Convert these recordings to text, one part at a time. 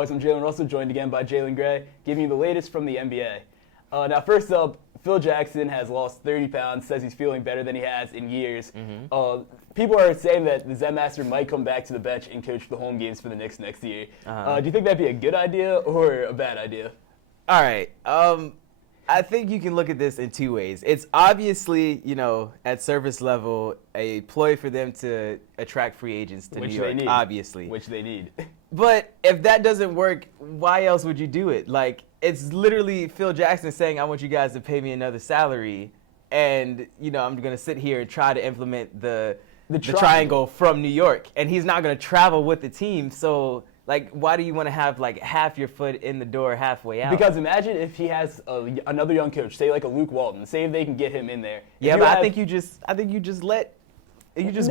Boys. I'm Jalen Russell, joined again by Jalen Gray, giving you the latest from the NBA. Now, first up, Phil Jackson has lost 30 pounds, says he's feeling better than he has in years. People are saying that the Zen Master might come back to the bench and coach the home games for the Knicks next year. Do you think that'd be a good idea or a bad idea? All right. I think you can look at this in two ways. It's obviously, at surface level, a ploy for them to attract free agents to New York, obviously. Which they need. But if that doesn't work, why else would you do it? Like, it's literally Phil Jackson saying, I want you guys to pay me another salary, and, I'm going to sit here and try to implement the triangle from New York. And he's not going to travel with the team, so... why do you want to have, half your foot in the door halfway out? Because imagine if he has another young coach, say like a Luke Walton, say if they can get him in there. Yeah, but I think you just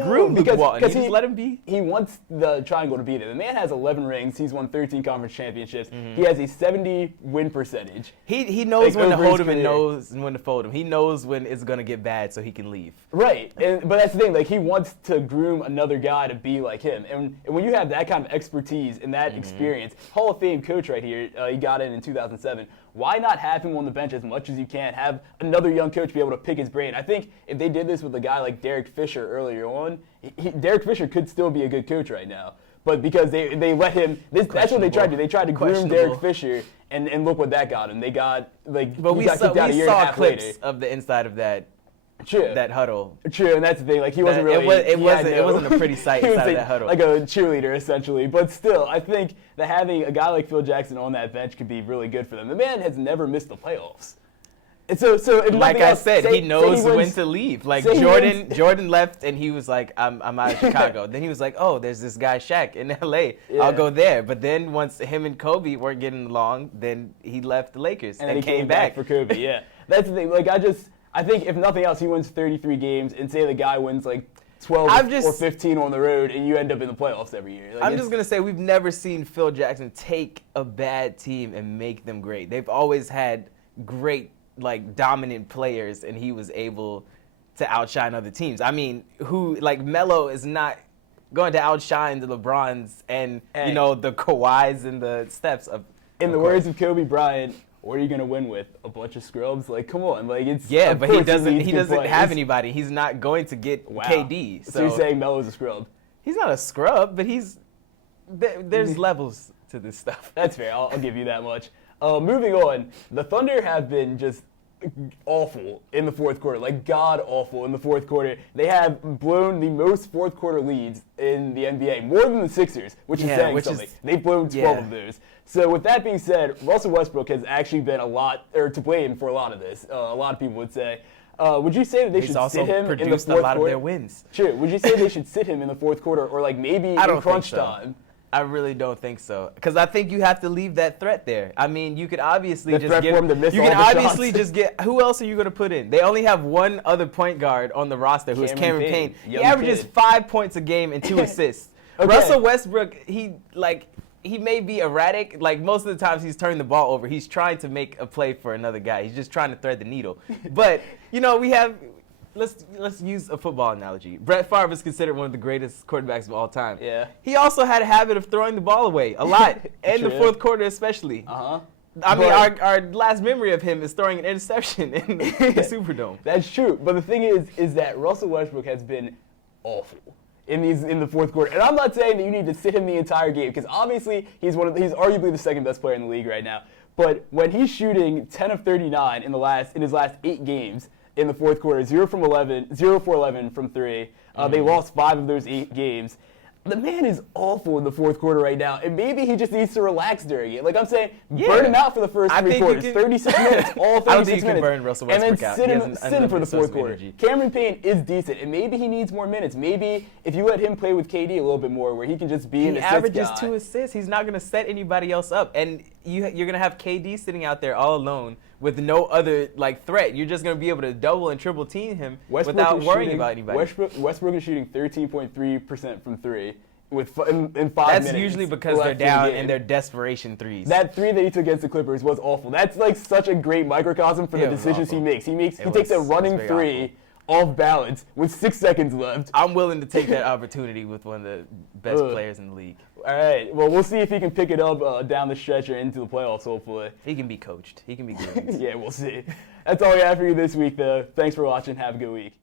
groom Luke Walton. You just let him be. He wants the triangle to be there. The man has 11 rings. He's won 13 conference championships. He has a 70 win percentage. He knows when to hold him and knows when to fold him. He knows when it's going to get bad so he can leave. Right. But that's the thing. He wants to groom another guy to be like him. And when you have that kind of expertise and that experience, Hall of Fame coach right here, he got in 2007. Why not have him on the bench as much as you can? Have another young coach be able to pick his brain. I think if they did this with a guy like Derek Fisher earlier on, Derek Fisher could still be a good coach right now. But because they let him, that's what they tried to do. They tried to groom Derek Fisher, and look what that got him. They got, but we saw clips of the inside of that. True. That huddle. True, and that's the thing. He wasn't really. It wasn't a pretty sight inside of that huddle. Like a cheerleader, essentially. But still, I think that having a guy like Phil Jackson on that bench could be really good for them. The man has never missed the playoffs. And so like I said, he knows when to leave. Jordan left, and he was like, "I'm out of Chicago." Then he was like, "Oh, there's this guy Shaq in L.A. Yeah. I'll go there." But then once him and Kobe weren't getting along, then he left the Lakers and he came back for Kobe. Yeah, that's the thing. I think if nothing else, he wins 33 games, and say the guy wins 12 or 15 on the road, and you end up in the playoffs every year. I'm just going to say we've never seen Phil Jackson take a bad team and make them great. They've always had great, dominant players, and he was able to outshine other teams. I mean, Melo is not going to outshine the LeBrons and, the Kawhis and the Stephs of. In the words of Kobe Bryant, what are you going to win with? A bunch of scrubs? Come on. It's yeah, but he doesn't have anybody. He's not going to get KD. So you're saying Melo's a scrub? He's not a scrub, but there's levels to this stuff. That's fair. I'll give you that much. Moving on, the Thunder have been just awful in the fourth quarter, god awful in the fourth quarter. They have blown the most fourth quarter leads in the NBA, more than the Sixers, which is saying something. They've blown 12 of those. So with that being said, Russell Westbrook has actually been to blame for a lot of this. A lot of people would say. Would you say that they should sit him in the fourth quarter? He's also produced a lot of their wins. Sure. Would you say they should sit him in the fourth quarter or maybe in crunch time? I really don't think so, because I think you have to leave that threat there. I mean, you could obviously just get. Who else are you going to put in? They only have one other point guard on the roster, who is Cameron Payne. He averages 5 points a game and 2 assists. Okay. Russell Westbrook, he may be erratic. Most of the times he's turning the ball over. He's trying to make a play for another guy. He's just trying to thread the needle. But we have. Let's use a football analogy. Brett Favre is considered one of the greatest quarterbacks of all time. Yeah. He also had a habit of throwing the ball away a lot, in the fourth quarter especially. Uh-huh. I mean, our last memory of him is throwing an interception in the Superdome. That's true. But the thing is that Russell Westbrook has been awful in the fourth quarter. And I'm not saying that you need to sit him the entire game, because obviously he's arguably the second best player in the league right now. But when he's shooting 10 of 39 in his last 8 games, in the fourth quarter, 0 for 11 from 3. They lost 5 of those 8 games. The man is awful in the fourth quarter right now, and maybe he just needs to relax during it. I'm saying, burn him out for the first 3 quarters, 36 minutes, all 36 minutes. I don't think you can burn Russell Westbrook out. And then sit him for the fourth quarter. Cameron Payne is decent, and maybe he needs more minutes. Maybe if you let him play with KD a little bit more, where he can just be an assist guy. He averages 2 assists. He's not going to set anybody else up, and you're going to have KD sitting out there all alone with no other threat. You're just going to be able to double and triple team him without worrying about anybody. Westbrook is shooting 13.3% from 3 in 5 minutes. That's usually because they're down and they're desperation threes. That 3 that he took against the Clippers was awful. That's such a great microcosm for the decisions he makes. He takes a running 3 off balance with 6 seconds left. I'm willing to take that opportunity with one of the best players in the league. All right. Well, we'll see if he can pick it up down the stretch or into the playoffs, hopefully. He can be coached. He can be groomed. Yeah, we'll see. That's all we have for you this week, though. Thanks for watching. Have a good week.